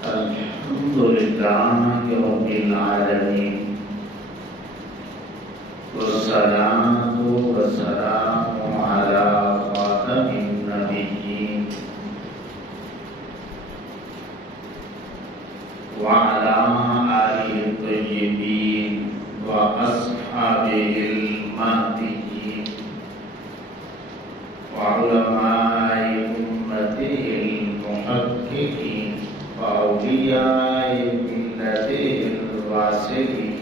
الحمد لله رب العالمين والصلاة والسلام على خاتم النبيين وعلى آله الطيبين وأصحابه المهديين وعلماء أمته المحققين وأولياء ملته الراشدين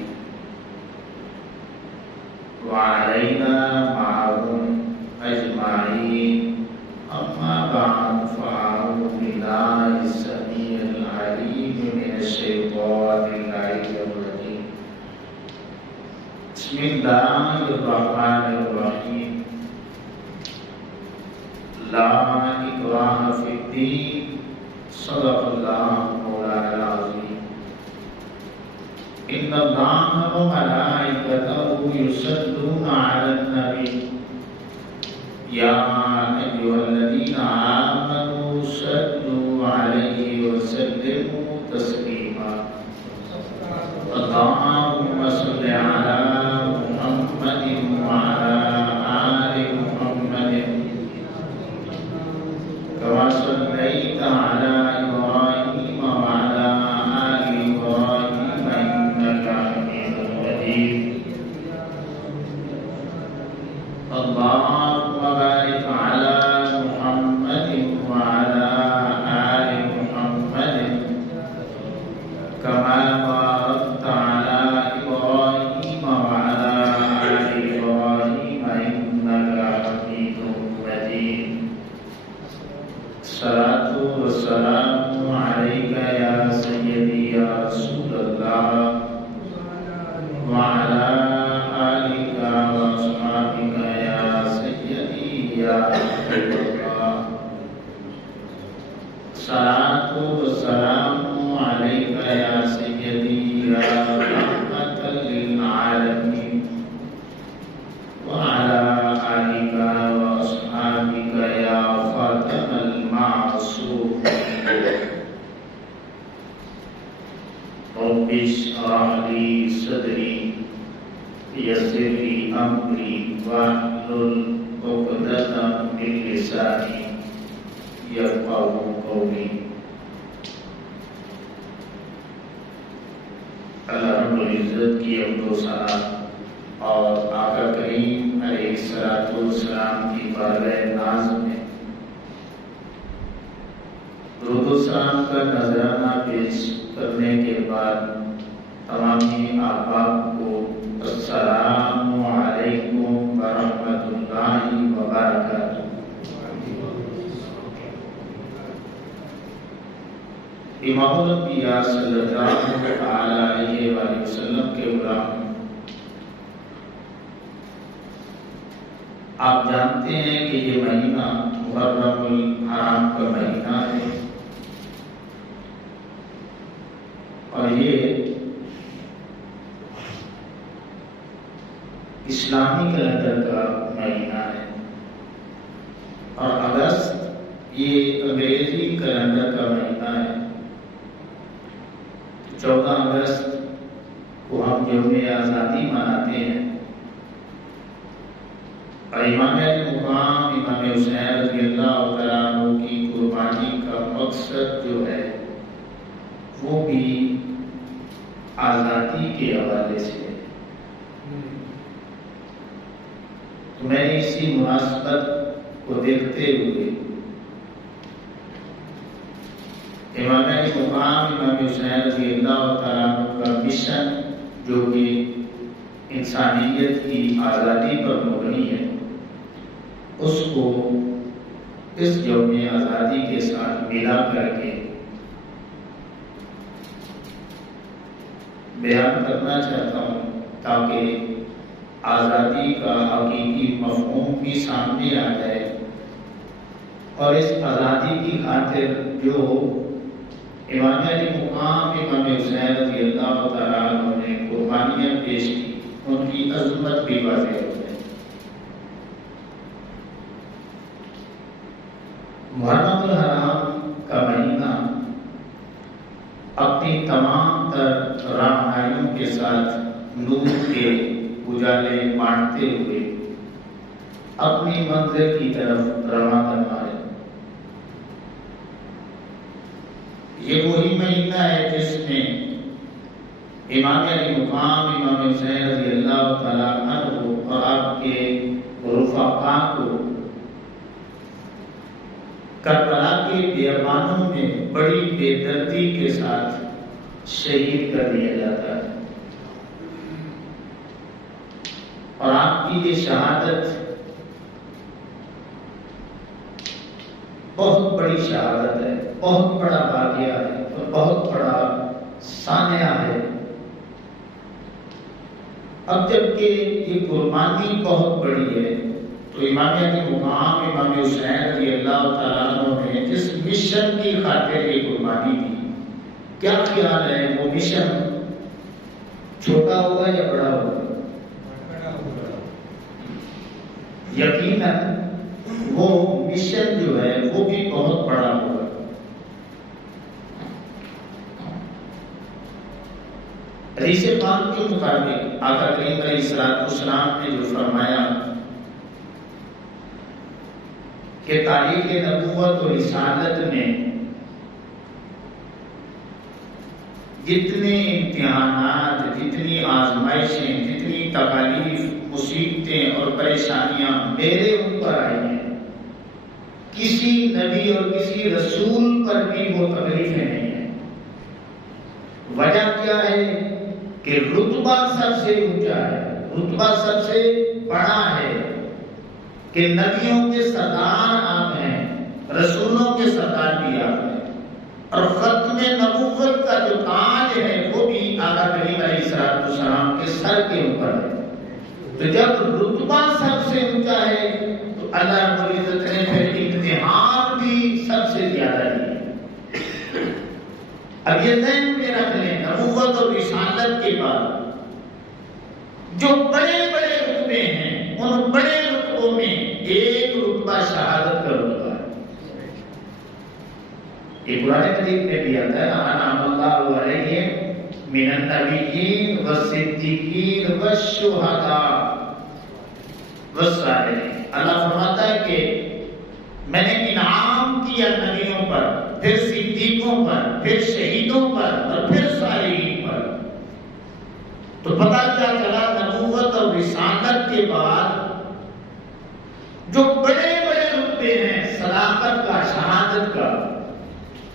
وعلينا معهم أجمعين. أما بعد فأعوذ بالله السميع العليم من الشيطان اللعين الرجيم. بسم الله الرحمن الرحيم. لا إكراه في الدين. صدق الله مولانا العظيم. إن الله وملائكته يصلون على النبي يا أيها الذين آمنوا صلوا عليه وسلموا تسليما. اللهم صل على محمد وعلى آل محمد كما صليت على إبراهيم وعلى آل إبراهيم إنك حميد مجيد. اللهم بارك على محمد وعلى آل محمد كما باركت على إبراهيم وعلى آل إبراهيم إنك حميد مجيد. الصلاة والسلام عليك يا سيدي يا رسول الله وعلى آلك وأصحابك يا سيدي يا حبيب الله. الصلاة والسلام عليك يا سيدي يا رحمة للعالمين وعلى آلك وأصحابك يا خاتم المعصوم. رب اشرح لي صدري ويسر لي أمري واحلل عقدة من لساني يفقهوا قولي. اللہ رب العزت کی حمد و ثنا اور آقا کریم علیہ الصلوۃ والسلام کی بارگاہ ناز میں درود و سلام کا نذرانہ پیش کرنے کے بعد تمامی احباب کو السلام علیکم ورحمۃ اللہ وبرکاتہ. امام الانبیاء صلی اللہ علیہ وآلہ وسلم کے غلام، آپ جانتے ہیں کہ یہ مہینہ محرم الحرام کا مہینہ ہے اور یہ اسلامی کیلنڈر کا مہینہ ہے اور اگست یہ انگریزی کیلنڈر کا مہینہ ہے. 14 اگست کو ہم یوم آزادی مناتے ہیں اور امام مقام امام حسین رضی اللہ تعالیٰ عنہ کی قربانی کا مقصد جو ہے وہ بھی آزادی کے حوالے سے ہے. تو میں نے اسی مناسبت کو دیکھتے ہوئے امام مقام امام حسین رضی اللہ تعالیٰ عنہ کا مشن جو کہ انسانیت کی آزادی پر مبنی ہے اس کو اس یوم آزادی کے ساتھ ملا کر کے بیان کرنا چاہتا ہوں تاکہ آزادی کا حقیقی مفہوم بھی سامنے آ جائے اور اس آزادی کی خاطر جو امام مقام امام حسین رضی اللہ تعالیٰ عنہ نے قربانیاں پیش کی ان کی عظمت بھی واضح ہو جائے. محرم الحرام کا مہینہ اپنی تمام تر رہنمائیوں کے ساتھ نور کے اجالے بانٹتے ہوئے اپنی منزل کی طرف روانہ کرنا ہے۔ یہ وہی مہینہ ہے جس میں امام علی مقام امام حسین رضی اللہ تعالیٰ عنہ اور آپ کے رفقا کو کربلا کے بیابانوں میں بڑی بے دردی کے ساتھ شہید کر دیا جاتا ہے، اور آپ کی یہ شہادت بہت بڑی شہادت ہے، بہت بڑا واقعہ ہے اور بہت بڑا سانحہ ہے۔ اب جب کہ یہ قربانی بہت بڑی ہے تو امام علی مقام امام حسین رضی اللہ تعالیٰ عنہ نے جس مشن کی خاطر یہ قربانی دی، کیا خیال ہے وہ مشن چھوٹا ہوگا یا بڑا ہوگا؟ یقیناً وہ مشن جو ہے وہ بھی بہت بڑا ہوگا۔ حدیث پاک کے مطابق آقا کریم علیہ السلام نے جو فرمایا کہ تاریخ نبوت اور رسالت میں جتنے امتحانات، جتنی آزمائشیں، جتنی تکالیف، مصیبتیں اور پریشانیاں میرے اوپر آئی ہیں، کسی نبی اور کسی رسول پر بھی وہ تکلیفیں نہیں ہیں۔ وجہ کیا ہے کہ رتبہ سب سے اونچا ہے، رتبہ سب سے بڑا ہے کہ نبیوں کے سردار آپ ہیں، رسولوں کے سردار بھی آپ ہیں، اور ختم نبوت کا جو تاج ہے وہ بھی آقا کریم علیہ السلام کے سر کے اوپر ہے۔ تو جب رتبہ سب سے اونچا ہے تو اللہ رب العزت نے پھر امتحان بھی سب سے زیادہ دی۔ اب یہ ذہن میں رکھ لیں، نبوت اور رسالت کے بعد جو بڑے بڑے رتبے ہیں، ان بڑے رتبوں میں ایک رتبہ شہادت کا رتبہ ہے۔ یہ قرآن مجید میں بھی آتا ہے، انعم اللہ علیہم من النبیین والصدیقین والشہداء والصالحین۔ اللہ فرماتا ہے کہ میں نے انعام کیا نبیوں پر، پھر صدیقوں پر، پھر شہیدوں پر اور پھر صالحین پر۔ تو پتہ کیا چلا، نبوت اور رسالت کے بعد جو بڑے بڑے رتبے ہیں صداقت کا، شہادت کا،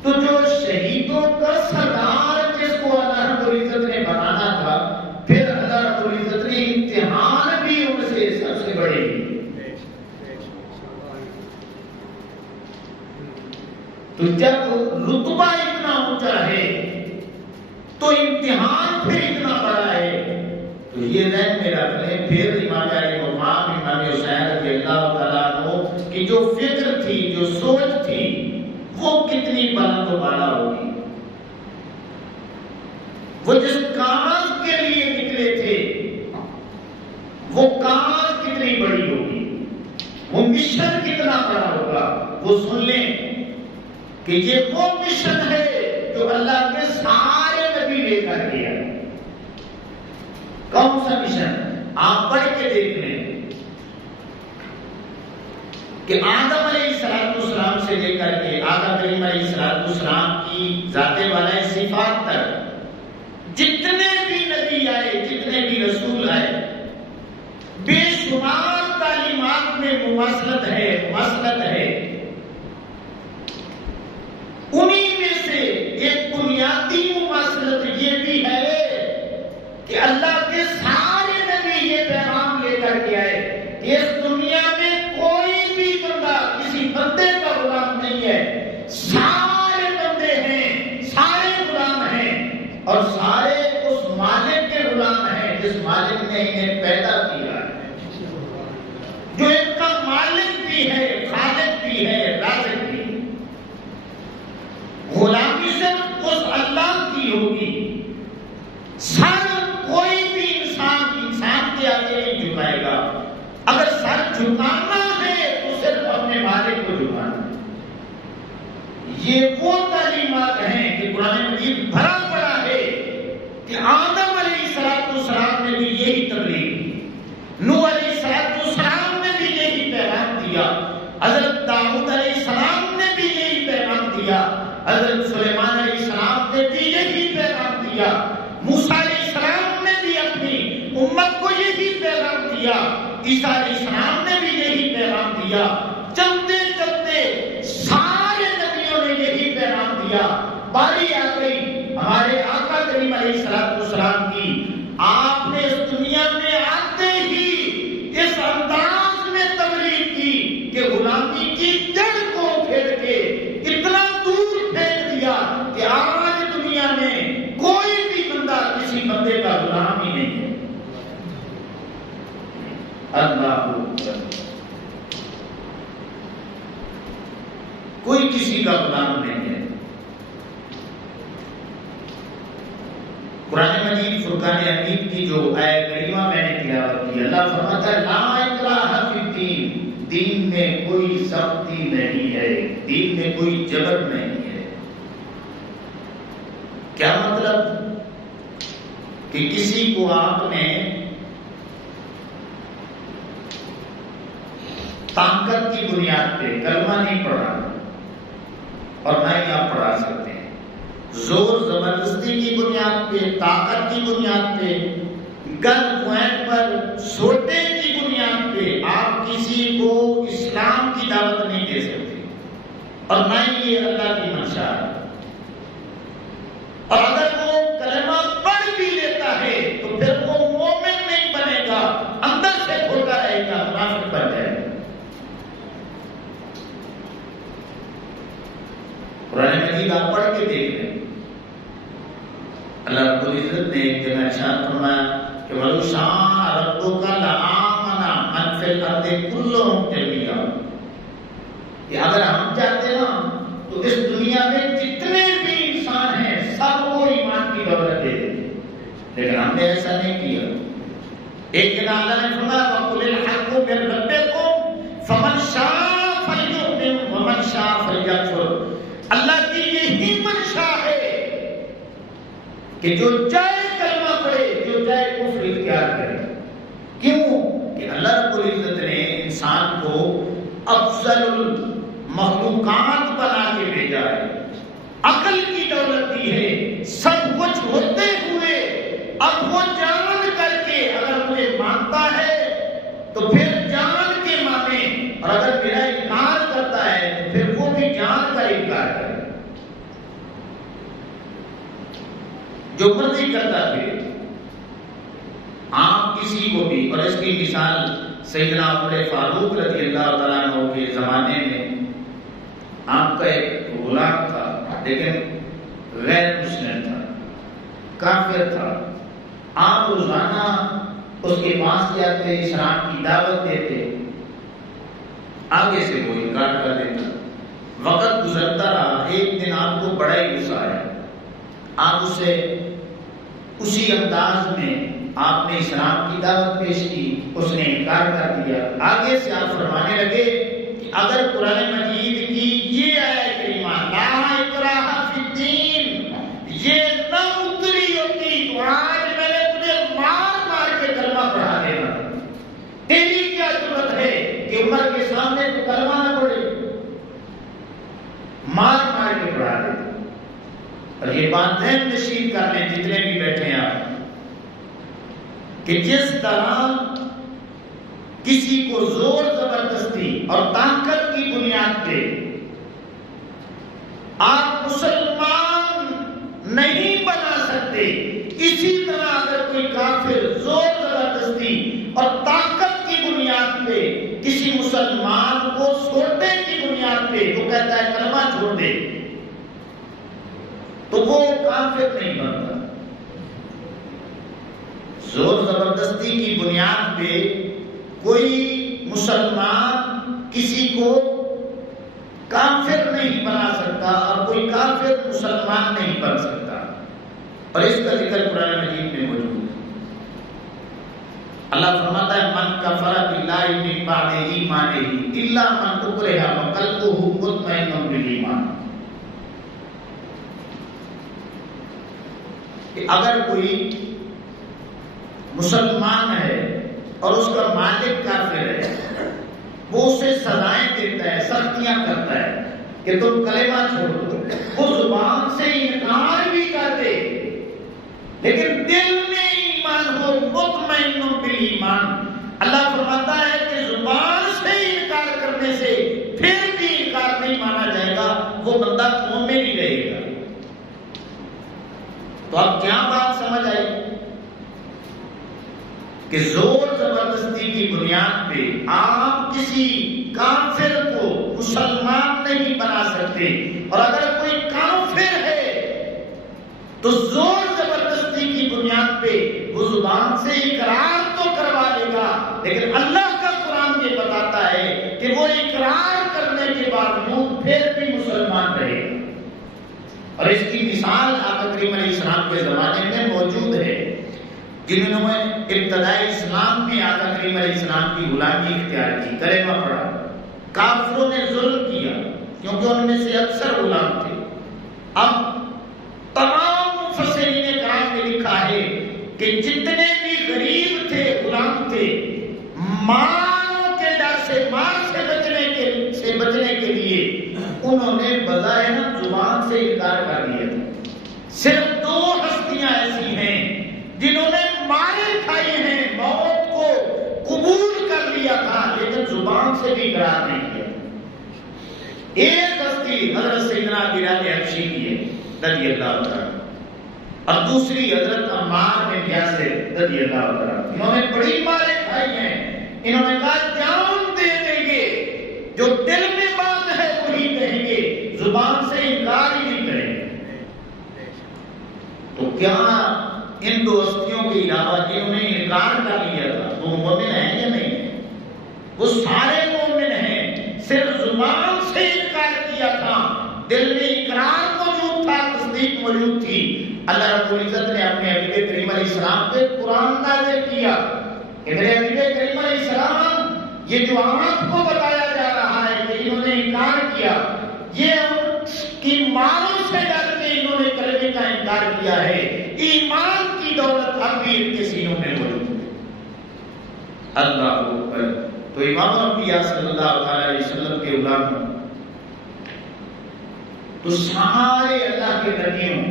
تو جو شہیدوں کا سردار جس کو اللہ رب العزت نے بنانا تھا، پھر اللہ رب العزت نے امتحان بھی ان سے سب سے بڑے دی۔ تو جب رتبہ اتنا اونچا ہے تو امتحان پھر اتنا بڑا ہے۔ تو یہ ذہن میں رکھ لیں، پھر امام علی مقام امام حسین رضی اللہ تعالیٰ عنہ کی جو فکر تھی، جو سوچ تھی، وہ کتنی بلند و بالا ہوگی۔ وہ جس کاز کے لیے نکلے تھے وہ کاز کتنی بڑی ہوگی، وہ مشن کتنا بڑا ہوگا۔ وہ سن لیں کہ یہ وہ مشن ہے جو اللہ کے سارے نبی لے کر گیا۔ کون سا مشن؟ آپ پڑھ کے دیکھ لیں کہ آدم علیہ السلام سے لے کر کے آقا کریم علیہ السلام کی ذات والا صفات تک جتنے بھی نبی آئے، جتنے بھی رسول آئے، بے شمار تعلیمات میں مماثلت ہے۔ انہی میں سے ایک بنیادی مماثلت یہ بھی ہے کہ اللہ کے سارے نبی یہ پیغام لے کر کے آئے کہ اس دنیا میں کوئی بھی بندہ کسی بندے کا غلام نہیں ہے، سارے بندے ہیں، سارے غلام ہیں، اور سارے اس مالک کے غلام ہیں جس مالک نے انہیں پیدا کیا ہے، جو ان کا مالک بھی ہے، خالق بھی ہے، رازق بھی ہے۔ غلامی صرف اس اللہ کی ہوگی۔ سر کوئی بھی انسان کے آگے نہیں جھکائے گا۔ اگر سر جھکانا ہے تو صرف اپنے مالک کو جھکانا ہے۔ یہ وہ تعلیمات ہیں کہ قرآن مجید بھرا پڑا ہے کہ آدم علیہ السلام نے بھی یہی تبلیغ کی، نوح علیہ السلام نے بھی یہی پیغام دیا، حضرت داؤد علیہ السلام نے بھی یہی پیغام دیا، حضرت سلیمان علیہ السلام نے بھی یہی پیغام دیا، موسیٰ علیہ السلام نے بھی اپنی امت کو یہی پیغام دیا، عیسیٰ علیہ السلام نے بھی یہی پیغام دیا، چلتے چلتے سارے نبیوں نے یہی پیغام دیا۔ باری آ گئی ہمارے آقا کریم علیہ السلام کی، آپ نے اس دنیا میں آتے ہی اس انداز میں تبلیغ کی کہ غلامی کی جڑ کو پھیر کے اتنا دور پھینک دیا کہ آج دنیا میں کوئی بھی بندہ کسی بندے کا غلام ہی نہیں ہے۔ اللہ کوئی کسی کا غلام نہیں ہے۔ قرآن مجید فرقان حمید کی جو آیت کریمہ میں نے تلاوت کی، اللہ فرماتا ہے لا اکراہ فی الدین، دین میں کوئی سختی نہیں ہے، دین میں کوئی جبر نہیں ہے۔ کیا مطلب؟ کہ کسی کو آپ نے طاقت کی بنیاد پہ کلمہ نہیں پڑھا اور نہ ہی آپ پڑھا سکتے ہیں، زور زبردستی کی بنیاد پہ، طاقت کی بنیاد پہ، گن پوائنٹ پر سوٹے کی بنیاد پہ آپ کسی کو اسلام کی دعوت نہیں دے سکتے، اور نہ ہی یہ اللہ کی منشا ہے۔ اور اگر وہ کلمہ پڑھ بھی لیتا ہے تو پھر وہ مومن نہیں بنے گا، اندر سے کھوٹا رہے گا، منافق بن جائے گا۔ قرآن مجید آپ پڑھ کے دیکھ لیں، اللہ رب العزت نے ایک جگہ ارشاد فرمایا کہ وَلَوْ شَاءَ رَبُّكَ لَآمَنَ مَنْ فِي الْأَرْضِ كُلُّهُمْ جَمِيعًا، کہ اگر ہم چاہتے نا تو اس دنیا میں جتنے بھی انسان ہیں سب کو ایمان کی دولت دے دیں، لیکن ہم نے ایسا نہیں کیا۔ ایک جگہ اللہ نے فرمایا وَقُلِ الْحَقُّ مِن رَبِّكُمْ فَمَنْ شَاءَ فَلْيُؤْمِنْ وَمَنْ شَاءَ فَلْيَكْفُرْ۔ اللہ کی یہی منشا ہے کہ جو چاہے کلمہ پڑھے، جو چاہے کفر اختیار کرے۔ کیوں؟ کہ اللہ رب العزت نے انسان کو افضل المخلوقات بنا کے بھیجا ہے، عقل کی دولت دی ہے، سب کچھ ہوتے ہوئے اب وہ جان کر کے اگر مجھے مانتا ہے تو پھر جان کے مانے، اور اگر میرا انکار کرتا ہے تو پھر وہ بھی جان کا انکار کرے، جو مرضی کرتا پھر۔ آپ کسی کو بھی، اور اس کی مثال سیدنا عمر فاروق رضی اللہ تعالیٰ عنہ کے زمانے میں آپ کا ایک غلام تھا، لیکن غیر مسلم تھا، کافر تھا۔ آپ روزانہ اس کے پاس جاتے، اسلام کی دعوت دیتے، آگے سے وہ انکار کر دیتا۔ وقت گزرتا رہا، ایک دن آپ کو بڑا ہی غصہ آیا، آپ اسے اسی انداز میں آپ نے اسلام کی دعوت پیش کی، اس نے انکار کر دیا۔ آگے سے آپ فرمانے لگے کہ اگر قرآن مجید کی یہ آیت کریمہ لا اکراہ فی الدین یہ نہ اتری ہوتی تو آج میں نے تجھے مار مار کے کلمہ پڑھا دینا۔ تیری کیا ضرورت ہے کہ عمر کے سامنے تو کلمہ نہ پڑھے، مار مار کے پڑھا دینا۔ اور یہ بات ذہن نشین کر لیں جتنے بھی بیٹھے ہیں آپ، کہ جس طرح کسی کو زور زبردستی اور طاقت کی بنیاد پہ آپ مسلمان نہیں بنا سکتے، اسی طرح اگر کوئی کافر زور زبردستی اور طاقت کی بنیاد پہ کسی مسلمان کو سوٹے کی بنیاد پہ تو کہتا ہے کلمہ چھوڑ دے، تو وہ کافر نہیں بنتا۔ زور زبردستی کی بنیاد پہ کوئی مسلمان کسی کو کافر نہیں بنا سکتا اور کوئی کافر مسلمان نہیں بن سکتا، اور اس کا ذکر قرآن مجید میں موجود ہے۔ اللہ فرماتا ہے من کفر باللہ من بعد ایمانہ الا من اکرہ وقلبہ مطمئن بالایمان۔ کہ اگر کوئی مسلمان ہے اور اس کا مالک کافر ہے، وہ اسے سزائیں دیتا ہے، سختیاں کرتا ہے کہ تم کلمہ چھوڑ دو، وہ زبان سے انکار بھی کر دے لیکن دل میں ایمان ہو، مطمئن بالایمان، اللہ فرماتا ہے کہ زبان سے انکار کرنے سے پھر بھی انکار نہیں مانا جائے گا، وہ بندہ مومن ہی رہے گا۔ تو اب کیا بات سمجھ آئی کہ زور زبردستی کی بنیاد پہ آپ کسی کافر کو مسلمان نہیں بنا سکتے، اور اگر کوئی کافر ہے تو زور زبردستی کی بنیاد پہ وہ زبان سے اقرار تو کروا لے گا، لیکن اللہ کا قرآن یہ بتاتا ہے کہ وہ اقرار کرنے کے باوجود پھر بھی مسلمان رہے گا۔ اور اس کی مثال آقا کریم علیہ السلام کے زمانے میں موجود ہے، جنہوں نے ابتدائی اسلام میں آقا کریم علیہ السلام کی غلامی اختیار کی، کلمہ پڑھا، کافروں نے ظلم کیا کیونکہ ان میں سے اکثر غلام تھے۔ اب تمام مفسرین کرام نے لکھا ہے کہ جتنے بھی غریب تھے، غلام تھے، مار کے ڈر سے، مار سے بچنے کے لیے انہوں نے بظاہر زبان سے انکار کر دیا تھا۔ صرف دو ہستیاں ایسی ہیں جنہوں نے مارے کھائے ہیں، موت کو قبول کر لیا تھا لیکن زبان سے بھی اقرار نہیں کیا۔ ایک ہستی حضرت سیدنا بلال حبشی کی ہے رضی اللہ عنہ، اور دوسری حضرت عمار بن یاسر رضی اللہ عنہ۔ انہوں نے بڑی مارے کھائی ہیں، انہوں نے کہا جان دے دیں گے، جو دل میں بات ہے وہی کہیں گے، زبان سے انکار ہی نہیں کریں گے۔ تو کیا ان دو ہستیوں کے علاوہ جنہوں نے انکار کر لیا تھا وہ مومن ہیں یا نہیں ہیں؟ وہ سارے مومن ہیں، صرف زبان سے انکار کیا تھا، دل میں اقرار موجود تھا، تصدیق موجود تھی۔ اللہ رب العزت نے اپنے حبیب کریم علیہ السلام پہ قرآن نازل کیا کہ میرے حبیب کریم علیہ السلام، یہ جو آپ کو بتایا جا رہا ہے کہ انہوں نے انکار کیا، یہ ان کی ماروں سے ڈر کے انہوں نے کلمے کا انکار کیا ہے، ایمان کی دولت اب بھی ان کے سینوں میں موجود ہے۔ اللہ اکبر۔ تو امام انبیاء صلی اللہ علیہ وسلم کے غلام تو سارے اللہ کے نبیوں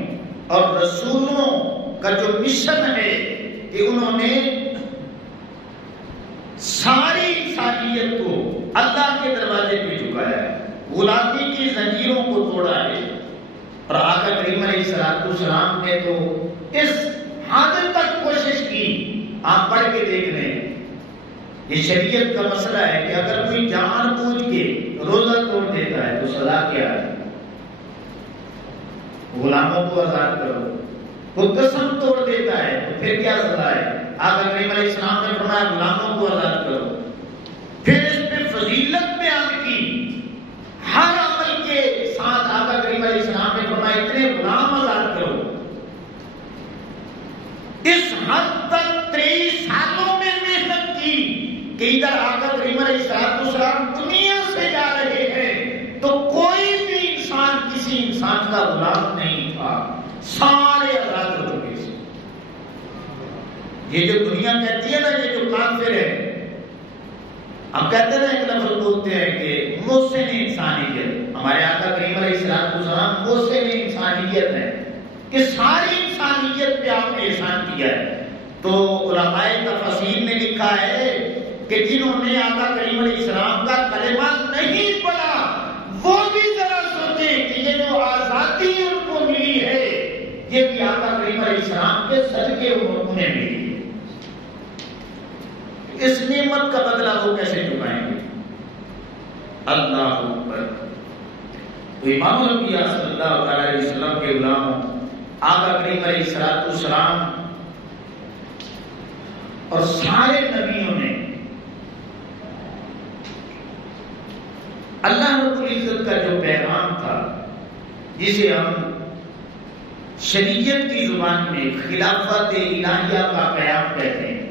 اور رسولوں کا جو مشن ہے کہ انہوں نے ساری انسانیت کو اللہ کے دروازے پہ جھکایا ہے، غلامی کی زنجیروں کو توڑا ہے، اور آقا کریم علیہ السلام نے تو اس حد تک کوشش کی، آپ پڑھ کے دیکھ لیں، یہ شریعت کا مسئلہ ہے کہ اگر کوئی جان بوجھ کے روزہ توڑ دیتا ہے تو سزا کیا ہے؟ غلاموں کو آزاد کرو۔ وہ قسم توڑ دیتا ہے تو پھر کیا سزا ہے؟ آقا کریم علیہ السلام نے فرمایا غلاموں کو آزاد کرو۔ پھر اس پہ فضیلت بیان کی، ہر عمل کے ساتھ آقا کریم علیہ السلام نے فرمایا اتنے غلام آزاد کرو۔ اس حد تک 23 سالوں میں محنت کی کہ ادھر آقا کریم علیہ السلام دنیا سے جا رہے ہیں تو کوئی بھی انسان کسی انسان کا غلام نہیں تھا، سارے آزاد ہو چکے تھے۔ یہ جو دنیا کہتی ہے نا، یہ جو کافر ہے، ہم کہتے ہیں ایک لفظ بولتے ہیں کہ محسن انسانیت، ہمارے آقا کریم علیہ السلام محسن انسانیت ہے کہ ساری انسانیت پہ آپ نے احسان کیا ہے۔ تو علماء تفسیر نے لکھا ہے کہ جنہوں نے آقا کریم علیہ السلام کا کلمہ نہیں پڑھا وہ بھی ذرا سوچیں کہ یہ جو آزادی ان کو ملی ہے یہ بھی آقا کریم علیہ السلام کے صدقے انہیں ملی ہے۔ اس نعمت کا بدلہ وہ کیسے چکائیں گے؟ اللہ اکبر۔ تو امام الانبیاء صلی اللہ علیہ وسلم کے غلاموں آقا کریم علیہ السلام اور سارے نبیوں نے اللہ رب العزت کا جو پیغام تھا، جسے ہم شریعت کی زبان میں خلافت الہیہ کا قیام کہتے ہیں،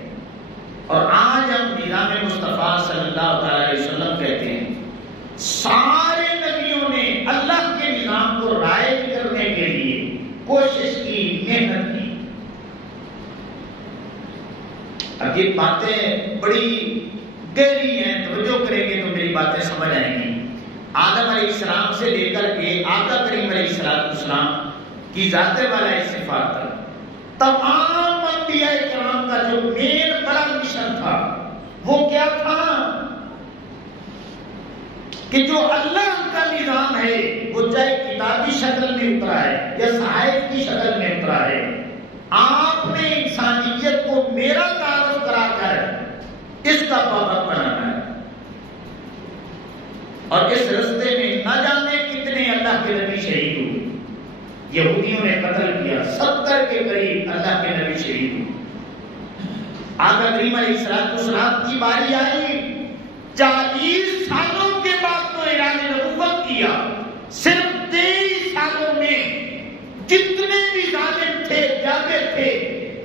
اور آج ہم نظام مصطفیٰ صلی اللہ علیہ وسلم کہتے ہیں، سارے نبیوں نے اللہ کے نظام کو رائج کرنے کے لیے کوشش کی، محنت کی۔ اب یہ باتیں بڑی گہری ہیں، توجہ کریں گے تو میری باتیں سمجھ آئیں گی۔ آدم علیہ السلام سے لے کر کے آقا کریم علیہ السلام کی ذات والا صفات تک تمام انبیاء کرام کا جو مین بڑا مشن تھا وہ کیا تھا کہ جو اللہ کا نظام ہے وہ چاہے کتابی شکل میں اترا ہے یا صحائف کی شکل میں اترا ہے، آپ نے انسانیت کو میرا تعارف کرا کر اس کا پابند بنانا ہے۔ اور اس رستے میں نہ جانے کتنے اللہ کے نبی شہید ہوئے، یہودیوں نے قتل کیا، 70 کے قریب اللہ کے نبی شہید ہوئے۔ آقا کریم علیہ السلام کی باری آئی، 40 سالوں کے بعد تو اعلان نبوت کیا، صرف 23 سالوں میں جتنے بھی ظالم تھے جابر تھے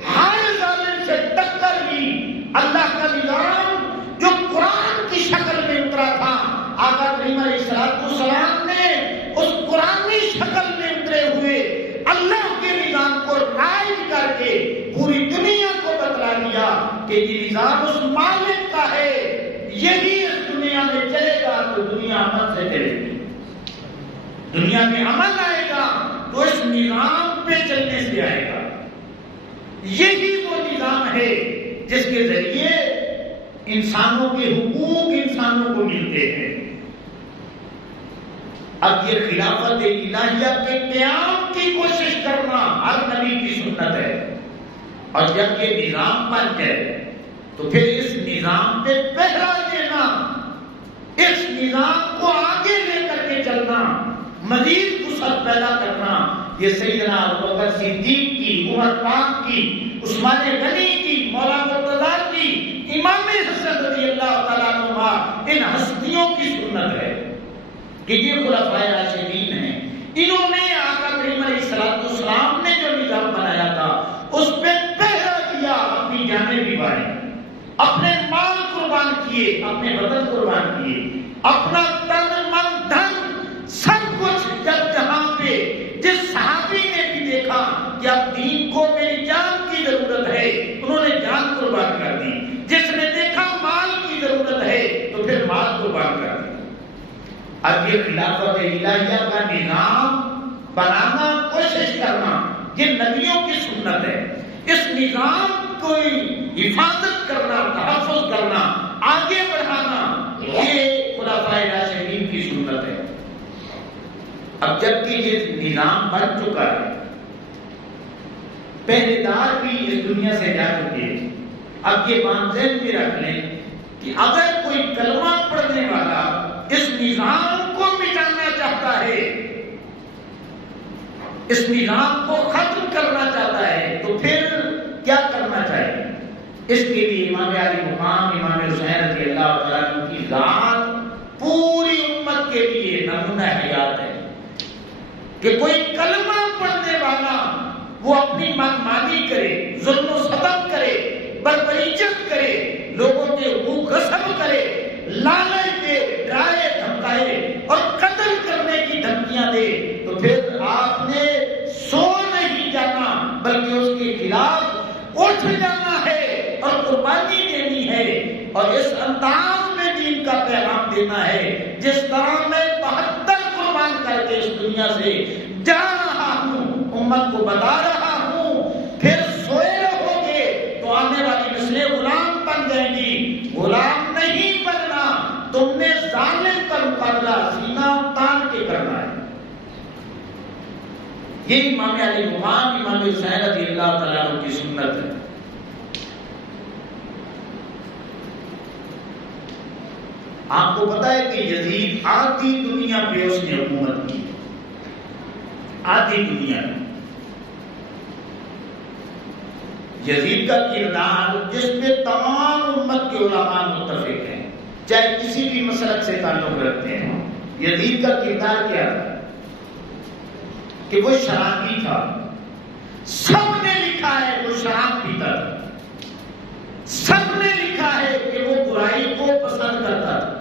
ہر ظالم سے ٹکر لی۔ اللہ کا نظام جو قرآن کی شکل میں اترا تھا، آقا کریم علیہ السلام نے اس قرآنی شکل میں اترے ہوئے اللہ کے نظام کو رائج کر کے پوری دنیا کو بتلا دیا کہ یہ نظام اس مالک کا ہے، یہی اس دنیا میں چلے گا تو دنیا امن سے چلے گی، دنیا میں امن آئے گا تو اس نظام پہ چلنے سے آئے گا۔ یہی وہ نظام ہے جس کے ذریعے انسانوں کے حقوق انسانوں کو ملتے ہیں۔ اب یہ خلافت الہیہ کے قیام کی کوشش کرنا ہر نبی کی سنت ہے، اور جب یہ نظام بن جائے تو پھر اس نظام پہ پہرا دینا، اس نظام کو آگے لے کر کے چلنا، مزید وسعت پیدا کرنا، یہ سیدنا ابوبکر صدیق کی، عمر پاک کی، عثمان غنی کی، مولا مرتضیٰ کی، امام حسن رضی اللہ تعالیٰ عنہ، ان ہستیوں کی سنت ہے کہ یہ خلفائے راشدین ہیں۔ انہوں نے آقا کریم علیہ السلام نے جو نظام بنایا تھا اس پہ پہرا دیا، اپنی جانیں بھی باری، اپنے مال قربان کیے، اپنے بدن قربان کیے، اپنا تن من دھن سب کچھ۔ جب جہاں پہ جس صحابی نے بھی دیکھا کہ اب دین کو میری جان کی ضرورت ہے، انہوں نے جان قربان کر دی، جس نے دیکھا مال کی ضرورت ہے تو پھر مال قربان کر دی۔ اب یہ خلافت الہیہ کا نظام بنانا، کوشش کرنا، یہ نبیوں کی سنت ہے۔ اس نظام کو حفاظت کرنا، تحفظ کرنا، آگے بڑھانا، یہ خلفائے راشدین کی سنت ہے۔ اب جبکہ یہ نظام بن چکا ہے، پہرے دار بھی اس دنیا سے جا چکے ہیں، اب یہ ذہن میں رکھ لیں کہ اگر کوئی کلمہ پڑھنے والا اس نظام کو مٹانا چاہتا ہے، اس نظام کو ختم کرنا چاہتا ہے تو پھر کیا کرنا چاہیے؟ اس کے لیے امام علی مقام امام حسین رضی اللہ تعالیٰ عنہ کی ذات پوری امت کے لیے نمونہ حیات ہے کہ کوئی کلمہ پڑھنے والا وہ اپنی منمانی کرے، ظلم و ستم کرے، بربریت کرے، لوگوں کے حقوق غصب کرے، لالچ دے، ڈرائے دھمکائے اور قتل کرنے کی دھمکیاں دے، تو پھر آپ نے سو نہیں جانا بلکہ اس کے خلاف اٹھ جانا ہے اور قربانی دینی ہے، اور اس انداز میں دین کا پیغام دینا ہے جس طرح میں 72 قربان کر کے اس دنیا سے جا رہا ہوں، امت کو بتا رہا ہوں، پھر سوئے رہو گے تو آنے والی نسلیں غلام بن جائیں گی۔ غلام نہیں بننا، تم نے ظالم کا مقابلہ سینہ تان کے کرنا ہے۔ یہ امام علی مقام امام حسین رضی اللہ تعالیٰ عنہ کی سنت ہے۔ آپ کو پتا ہے کہ یزید آدھی دنیا پہ اس نے حکومت کی، آدھی دنیا میں۔ یزید کا کردار جس پہ تمام امت کے علماء متفق ہیں، چاہے کسی بھی مسلک سے تعلق رکھتے ہیں، یزید کا کردار کیا تھا کہ وہ شرابی تھا۔ سب نے لکھا ہے وہ شراب پیتا تھا، سب نے لکھا ہے کہ وہ برائی کو پسند کرتا تھا،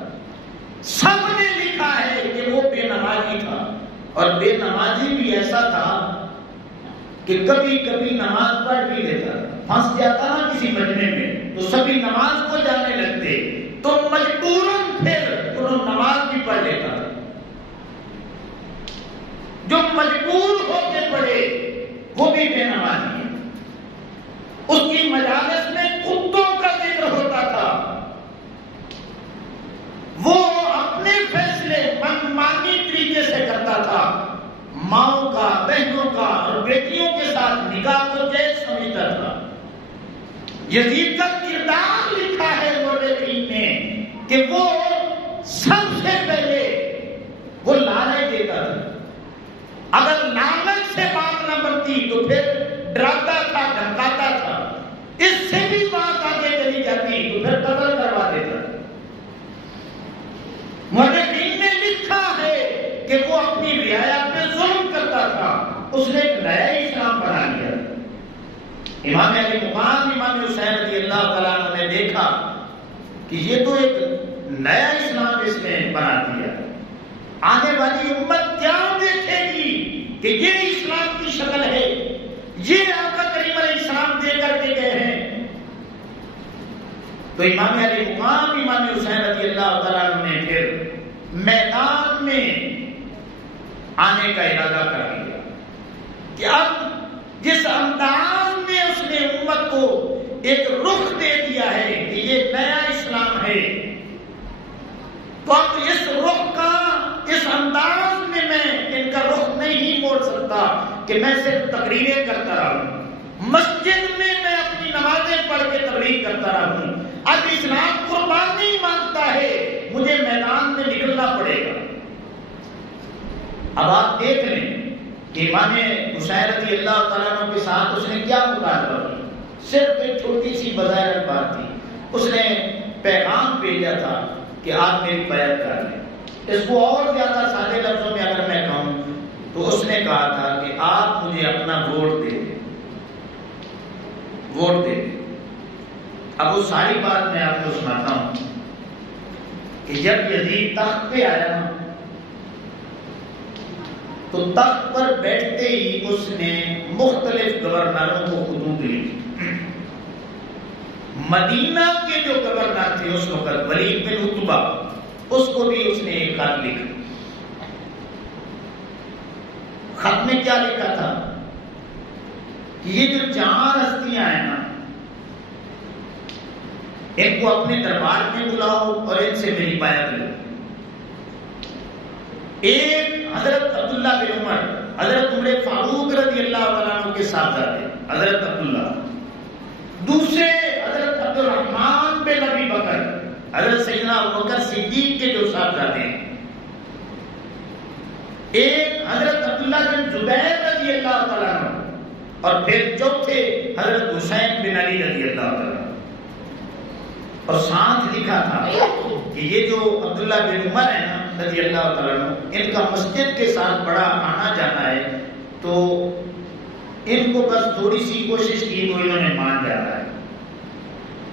سب نے لکھا ہے کہ وہ بے نمازی تھا، اور بے نمازی بھی ایسا تھا کہ کبھی کبھی نماز پڑھ بھی لیتا، پھنس جاتا نا کسی مجمع میں تو سبھی نماز کو جانے لگتے، تو مجبوراً پھر انہوں نماز بھی پڑھ لیتا تھا۔ جو مجبور ہو کے پڑھے وہ بھی بے نمازی ہے۔ اس کی مجالس میں کتوں کا ذکر ہوتا تھا، وہ اپنے فیصلے منمانی طریقے سے کرتا تھا، ماؤں کا، بہنوں کا اور بیٹیوں کے ساتھ نکاح کو جائز سمجھتا تھا۔ یزید کا کردار لکھا ہے مورخین نے کہ وہ سب سے پہلے وہ لالچ دیتا تھا، اگر لالچ سے بات نہ بنتی تو پھر ڈراتا تھا، دھمکاتا تھا، اس سے بھی بات آگے چلی جاتی تو پھر قتل کروا دیتا تھا۔ مورخین نے لکھا ہے کہ وہ اپنی رعایا پہ ظلم کرتا تھا، اس نے ایک نیا اسلام بنا لیا۔ امام علی مقام امام حسین رضی اللہ تعالیٰ عنہ نے دیکھا کہ یہ تو ایک نیا اسلام اس نے بنا دیا، آنے والی امت کیا دیکھے گی کہ یہ اسلام کی شکل ہے، یہ آقا کریم علیہ السلام دے کر کے گئے ہیں۔ تو امام علی مقام امام حسین رضی اللہ تعالیٰ عنہ نے پھر میدان میں آنے کا ارادہ کر لیا کہ اب جس انداز میں اس نے امت کو ایک رخ دے دیا ہے کہ یہ نیا اسلام ہے، تو اب اس رخ کا، اس انداز میں ان کا رخ نہیں موڑ سکتا کہ میں صرف تقریریں کرتا رہوں، مسجد میں میں اپنی نمازیں پڑھ کے تقریر کرتا رہوں۔ اب اسلام قربانی مانگتا ہے، مجھے میدان میں نکلنا پڑے گا۔ اب آپ دیکھ لیں کہ امام حسین رضی اللہ تعالیٰ عنہ کے ساتھ اس نے کیا مطالبہ کیا، صرف ایک چھوٹی سی بظاہر بات تھی، اس نے پیغام بھیجا تھا کہ آپ میری بیعت کر لیں۔ اس کو اور زیادہ سادے لفظوں میں اگر میں کہوں تو اس نے کہا تھا کہ آپ مجھے اپنا ووٹ دے دیں، ووٹ دے دیں۔ اب وہ ساری بات میں آپ کو سناتا ہوں کہ جب یزید تخت پہ آیا نا تو تخت پر بیٹھتے ہی اس نے مختلف گورنروں کو خطوط لکھے۔ مدینہ کے جو گورنر تھے اس وقت ولید بن عتبہ، اس کو بھی اس نے ایک خط لکھا۔ خط میں کیا لکھا تھا کہ یہ جو چار ہستیاں ہیں نا، ان کو اپنے دربار میں بلاؤ اور ان سے میری بیعت لو۔ ایک حضرت عبداللہ بن عمر، حضرت عمر فاروق رضی اللہ تعالیٰ عنہ کے صاحبزادے حضرت عبداللہ، دوسرے حضرت عبد الرحمن بن ابی بکر، حضرت سیدنا ابوبکر صدیق کے جو صاحبزادے ہیں، ایک حضرت عبداللہ بن زبیر رضی اللہ تعالیٰ عنہ، اور پھر چوتھے حضرت حسین بن علی رضی اللہ تعالیٰ عنہ۔ اور ساتھ لکھا تھا کہ یہ جو عبداللہ بن عمر ہے نا رضی اللہ تعالیٰ عنہ، ان کا مسجد کے ساتھ بڑا آنا جانا ہے، تو ان کو بس تھوڑی سی کوشش کی تو انہوں نے مان جانا ہے،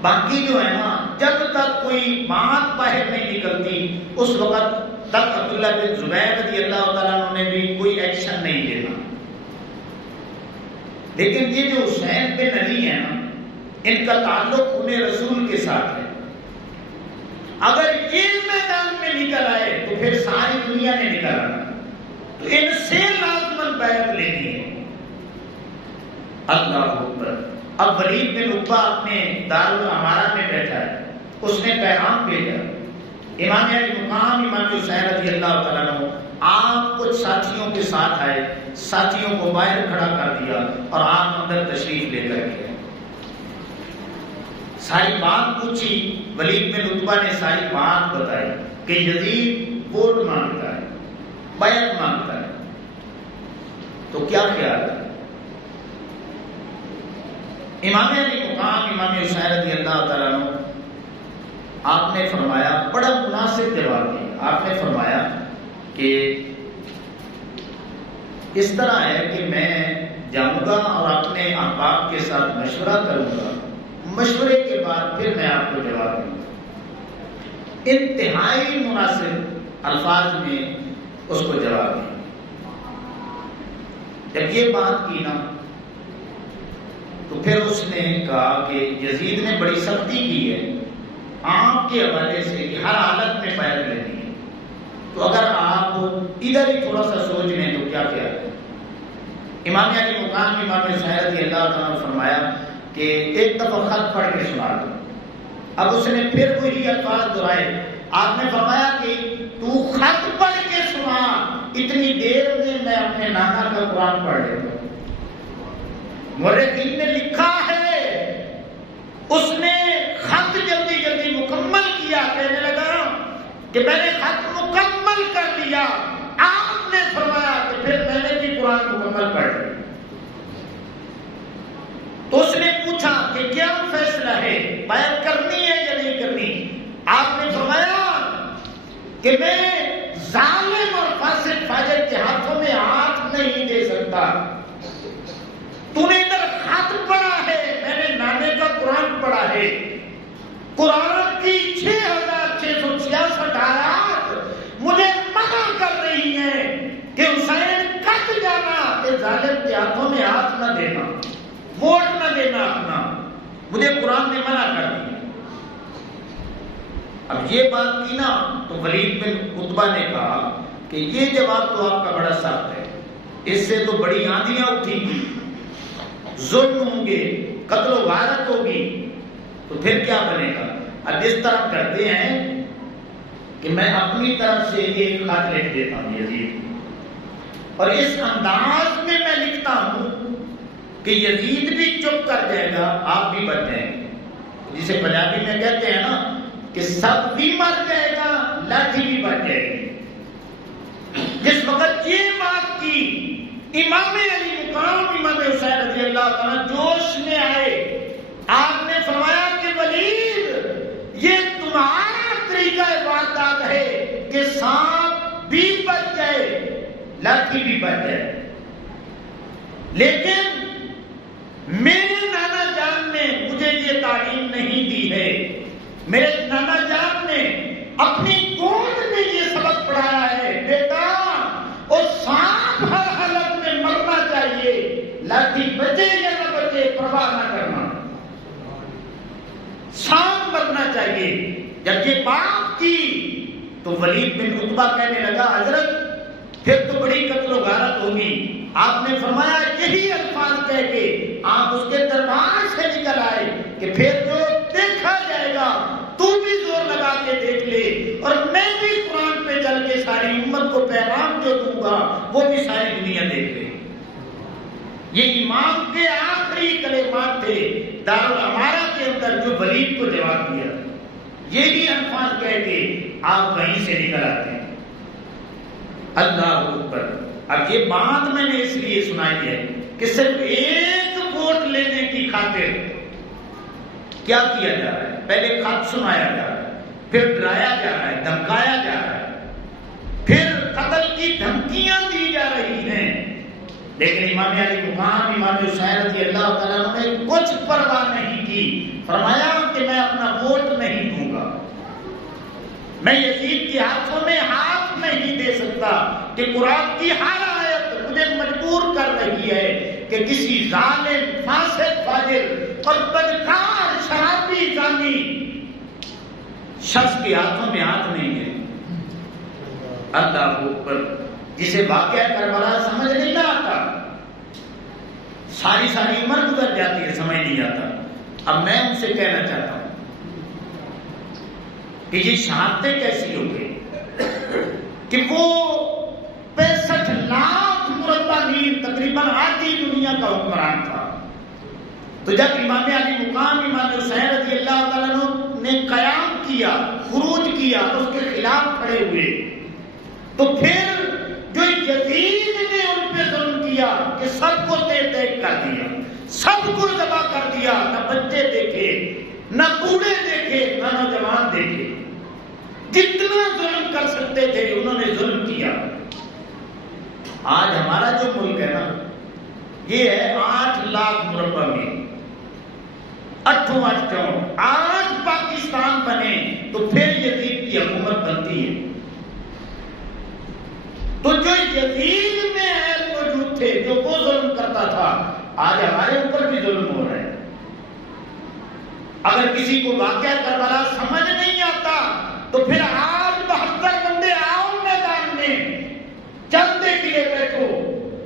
باقی جو ہے نا جب تک کوئی بات باہر نہیں نکلتی اس وقت تک عبداللہ بن زبیر رضی اللہ تعالیٰ عنہ نے بھی کوئی ایکشن نہیں لینا۔ لیکن یہ جو حسین بن علی ہے نا، ان کا تعلق انہیں رسول کے ساتھ ہے، اگر یہ میدان میں نکل آئے تو پھر ساری دنیا نے نکل آنا، تو ان سے لازماً بیعت لینی ہے۔ اللہ اکبر۔ اب ولید بن عتبہ اپنے دارالامارہ میں بیٹھا ہے، اس نے پیغام بھیجا، امام علی مقام امام حسین رضی اللہ تعالیٰ عنہ آپ کچھ ساتھیوں کے ساتھ آئے، ساتھیوں کو باہر کھڑا کر دیا اور آپ اندر تشریف لے کر گئے۔ ساری بات پوچھی، ولید بن عتبہ نے ساری بات بتائی کہ یزید ووٹ مانگتا ہے، بیعت مانگتا ہے، تو کیا خیال ہے؟ امام علی مقام امام حسین رضی اللہ تعالیٰ عنہ آپ نے فرمایا، بڑا مناسب جواب دیا، آپ نے فرمایا کہ اس طرح ہے کہ میں جاؤں گا اور اپنے احباب کے ساتھ مشورہ کروں گا، مشورے کے بعد پھر میں آپ کو جواب دوں گا۔ انتہائی مناسب الفاظ میں اس کو جواب دیا۔ جب یہ بات کی نا تو پھر اس نے کہا کہ یزید نے بڑی سختی کی ہے آپ کے حوالے سے کہ ہر حالت میں بیعت لینی ہے، تو اگر آپ ادھر ہی تھوڑا سا سوچ لیں تو کیا خیال ہے؟ امام علی مقام امام حسین رضی اللہ تعالیٰ نے فرمایا کہ ایک دفعہ خط پڑھ کے سنا دو۔ اب اس نے پھر وہی الفاظ دہرائے، آپ نے فرمایا کہ تو خط پڑھ کے سنا، اتنی دیر میں میں اپنے نانا کا قرآن پڑھ لیتا ہوں۔ مورخین نے لکھا ہے اس نے خط جلدی جلدی مکمل کیا، کہنے لگا کہ میں نے خط مکمل کر لیا۔ آپ نے فرمایا کہ پھر میں نے بھی قرآن مکمل پڑھ لیا۔ تو اس نے پوچھا کہ کیا فیصلہ ہے، بیعت کرنی ہے یا نہیں کرنی؟ آپ نے فرمایا کہ میں ظالم اور فاسق فاجر کے ہاتھوں میں ہاتھ نہیں دے سکتا۔ تو نے ادھر خط پڑھا ہے، میں نے نانے کا قرآن پڑھا ہے، قرآن کی 6666 آیات مجھے منع کر رہی ہیں کہ حسین کٹ جانا، کہ ظالم کے ہاتھوں میں ہاتھ نہ دینا، ووٹ نہ دینا اپنا، مجھے قرآن نے منع کر دیا۔ اب یہ بات کی نا تو ولید بن عتبہ نے کہا کہ یہ جواب تو آپ کا بڑا سخت ہے، اس سے تو بڑی آندیاں اٹھی گی، ظلم ہوں گے، قتل و غارت ہوگی، تو پھر کیا بنے گا؟ اب اس طرح کرتے ہیں کہ میں اپنی طرف سے ایک خط لکھ دیتا ہوں یزید، اور اس انداز میں میں لکھتا ہوں کہ یزید بھی چپ کر جائے گا، آپ بھی بچ جائیں گے۔ جسے پنجابی میں کہتے ہیں نا کہ سب بھی مر جائے گا، لاٹھی بھی بچ جائے گی۔ جس وقت یہ بات کی امام علی مقام امام حسین رضی اللہ تعالیٰ جوش میں آئے، آپ نے فرمایا کہ ولید یہ تمہارا طریقہ واردات ہے کہ سانپ بھی بچ جائے، لاٹھی بھی بچ جائے، لیکن میرے نانا جان نے مجھے یہ تعلیم نہیں دی ہے، میرے نانا جان نے اپنی گود میں یہ سبق پڑھایا ہے، بیٹا اور سانپ ہر حالت میں مرنا چاہیے، لاٹھی بچے یا نہ بچے پرواہ نہ کرنا، سانپ مرنا چاہیے۔ جب یہ بات کی تو ولید بن عتبہ کہنے لگا حضرت پھر تو بڑی قتل و غارت ہوگی۔ آپ نے فرمایا یہی الفاظ کہہ کے آپ اس کے دربار سے نکل آئے کہ پھر جو دیکھا جائے گا تو بھی زور لگا کے دیکھ لے، اور میں بھی قرآن پہ چل کے ساری امت کو پیغام جو دوں گا وہ بھی ساری دنیا دیکھ لے۔ یہ امام کے آخری کلمات تھے دارالامارہ کے اندر جو ولید کو جواب دیا، یہی الفاظ کہہ کے آپ وہیں سے نکل آتے ہیں۔ اللہ اکبر۔ اب یہ بات میں نے اس لیے سنائی ہے کہ صرف ایک ووٹ لینے کی خاطر کیا کیا جا رہا ہے؟ پہلے خط سنایا جا رہا ہے، پھر ڈرایا جا رہا ہے، دھمکایا جا رہا ہے، پھر قتل کی دھمکیاں دی جا رہی ہیں، لیکن امام علی مقام امام حسین رضی اللہ تعالیٰ نے کچھ پرواہ نہیں کی۔ فرمایا کہ میں اپنا ووٹ نہیں دوں گا، میں یزید کے ہاتھوں میں ہاتھ نہیں دے سکتا کہ قرآن کی ہر آیت مجھے مجبور کر رہی ہے کہ کسی ظالم فاسق فاجر اور بدکار شرابی زانی شخص کے ہاتھوں میں ہاتھ نہیں ہے۔ اللہ اکبر۔ جسے واقعہ کربلا سمجھ نہیں نہ آتا، ساری عمر گزر جاتی ہے سمجھ نہیں آتا۔ اب میں ان سے کہنا چاہتا ہوں کہ یہ شہادتیں کیسی ہو گئی کہ وہ 65 لاکھ مربع میل تقریباً آدھی دنیا کا حکمران تھا، تو جب امام علی مقام امام حسین رضی اللہ تعالیٰ نے قیام کیا، خروج کیا، اس کے خلاف کھڑے ہوئے، تو پھر جو یزید نے ان پہ ظلم کیا کہ سب کو تیز کر دیا، سب کو ذبح کر دیا، نہ بچے دیکھے، نہ بوڑھے دیکھے، نہ نوجوان دیکھے، جتنا ظلم کر سکتے تھے انہوں نے ظلم کیا۔ آج ہمارا جو ملک ہے نا یہ ہے 8 لاکھ مربع میل، 8 آج پاکستان بنے تو پھر یزید کی حکومت بنتی ہے۔ تو جو یزید میں موجود تھے، جو وہ ظلم کرتا تھا، آج ہمارے اوپر بھی ظلم ہو رہا ہے۔ اگر کسی کو واقعہ کربلا سمجھ نہیں آتا تو پھر آج 72 بندے آؤ میدان میں، چلتے لیے بیٹھو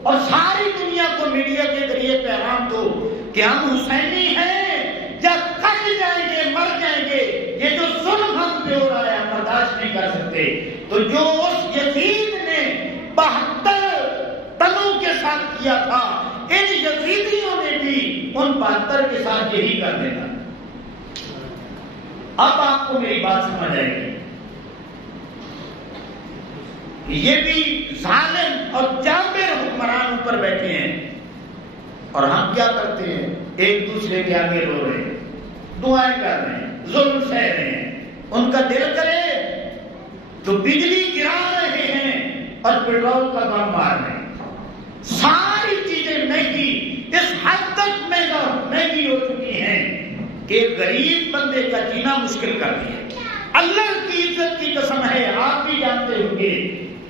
اور ساری دنیا کو میڈیا کے ذریعے پیغام دو کہ ہم حسینی ہیں، جب تھک جائیں گے مر جائیں گے، یہ جو ظلم ہم پہ ہو رہا ہے ہم برداشت نہیں کر سکتے۔ تو جو اس یزید نے 72 تنوں کے ساتھ کیا تھا، ان یزیدیوں نے بھی ان 72 کے ساتھ یہی کر دینا۔ اب آپ کو میری بات سمجھ آئے گی، یہ بھی ظالم اور جابر حکمران اوپر بیٹھے ہیں اور ہم کیا کرتے ہیں؟ ایک دوسرے کے آگے رو رہے ہیں، دعائیں کر رہے ہیں، ظلم سہ رہے ہیں۔ ان کا دل کرے تو بجلی گرا رہے ہیں اور پیٹرول کا بم مار رہے ہیں۔ ساری چیزیں مہنگی، اس حد تک مہنگی ہو چکی ہیں کہ غریب بندے کا جینا مشکل کر دیا۔ اللہ کی عزت کی قسم ہے، آپ بھی جانتے ہوں گے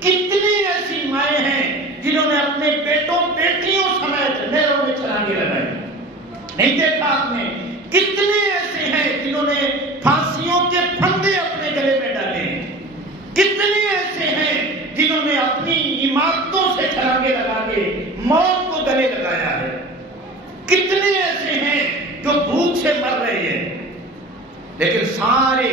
کتنی ایسی مائیں ہیں جنہوں نے اپنے بیٹوں بیٹیوں سمیت نہروں میں چھلانگیں لگائی، نہیں دیکھا آپ نے؟ کتنے ایسے ہیں جنہوں نے پھانسیوں کے پھندے اپنے گلے میں ڈالے ہیں، کتنے ایسے ہیں جنہوں نے اپنی عمارتوں سے چھلانگیں لگا کے موت کو گلے لگایا ہے، کتنے ایسے ہیں جو بھوک سے مر رہے ہیں، لیکن سارے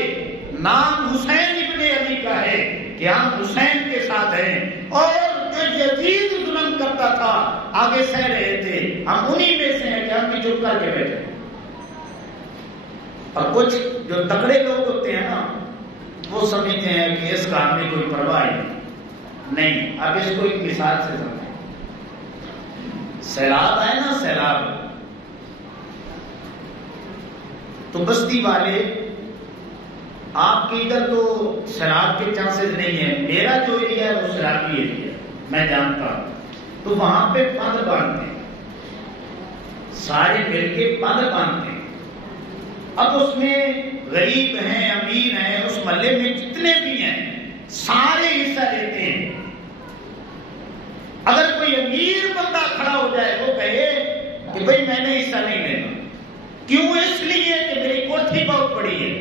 نام حسین ابن علی کا ہے کہ ہم حسین کے ساتھ ہیں، اور جو یزید ظلم کرتا تھا آگے سہ رہے تھے، ہم انہی میں سے ہیں کہ ہم بھی چپ کر کے بیٹھے۔ اور کچھ جو تکڑے لوگ ہوتے ہیں نا، وہ سمجھتے ہیں کہ اس کا ہمیں کوئی پرواہ نہیں۔ اب اس کو ایک مثال سے سمجھیں، سیلاب ہے نا، سیلاب، تو بستی والے آپ کے ادھر تو سیلاب کے چانسز نہیں ہیں، میرا جو ایریا ہے وہ سیلابی ایریا ہے، میں جانتا ہوں، تو وہاں پہ بند باندھتے ہیں، سارے مل کے بند باندھتے ہیں۔ اب اس میں غریب ہیں، امیر ہیں، اس محلے میں جتنے بھی ہیں سارے حصہ لیتے ہیں۔ اگر کوئی امیر بندہ کھڑا ہو جائے وہ کہے کہ بھئی میں نے حصہ نہیں لینا، کیوں؟ اس لیے کہ میری کوٹھی بہت بڑی ہے،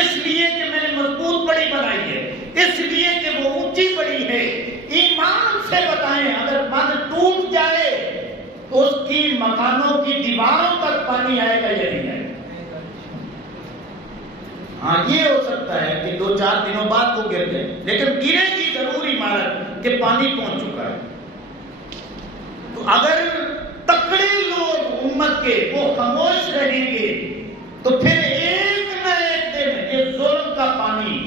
اس لیے کہ میں نے مضبوط بڑی بنائی ہے، اس لیے کہ وہ اونچی بڑی ہے۔ ایمان سے بتائیں، اگر بند ٹوٹ جائے تو اس کی مکانوں کی دیواروں تک پانی آئے گا یا نہیں آئے گا؟ ہاں یہ ہو سکتا ہے کہ 2-4 دنوں بعد وہ گر جائے، لیکن گرے گی ضرور عمارت کہ پانی پہنچ چکا ہے۔ تو اگر تکڑے لوگ امت کے وہ خاموش رہیں گے تو پھر ایک نہ ایک دن یہ ظلم کا پانی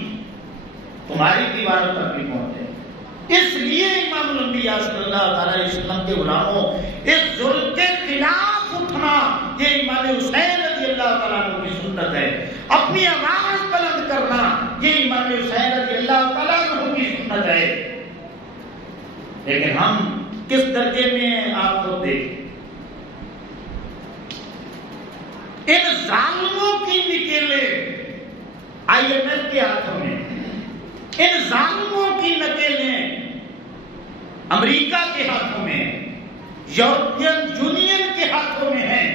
تمہاری دیواروں تک بھی پہنچے۔ اس لیے امام الانبیاء صلی اللہ علیہ وسلم کے غلاموں، اس ظلم کے خلاف اٹھنا یہ امام حسین رضی اللہ تعالیٰ عنہ کی سنت ہے، اپنی آواز بلند کرنا یہ امام حسین رضی اللہ تعالیٰ عنہ کی سنت ہے۔ لیکن ہم کس درجے میں ہیں آپ کو دیکھیں، ان ظالموں کی نکیلیں آئی ایم ایف کے ہاتھوں میں، ان ظالموں کی نکیلیں امریکہ کے ہاتھوں میں، یورپین یونین کے ہاتھوں میں ہیں،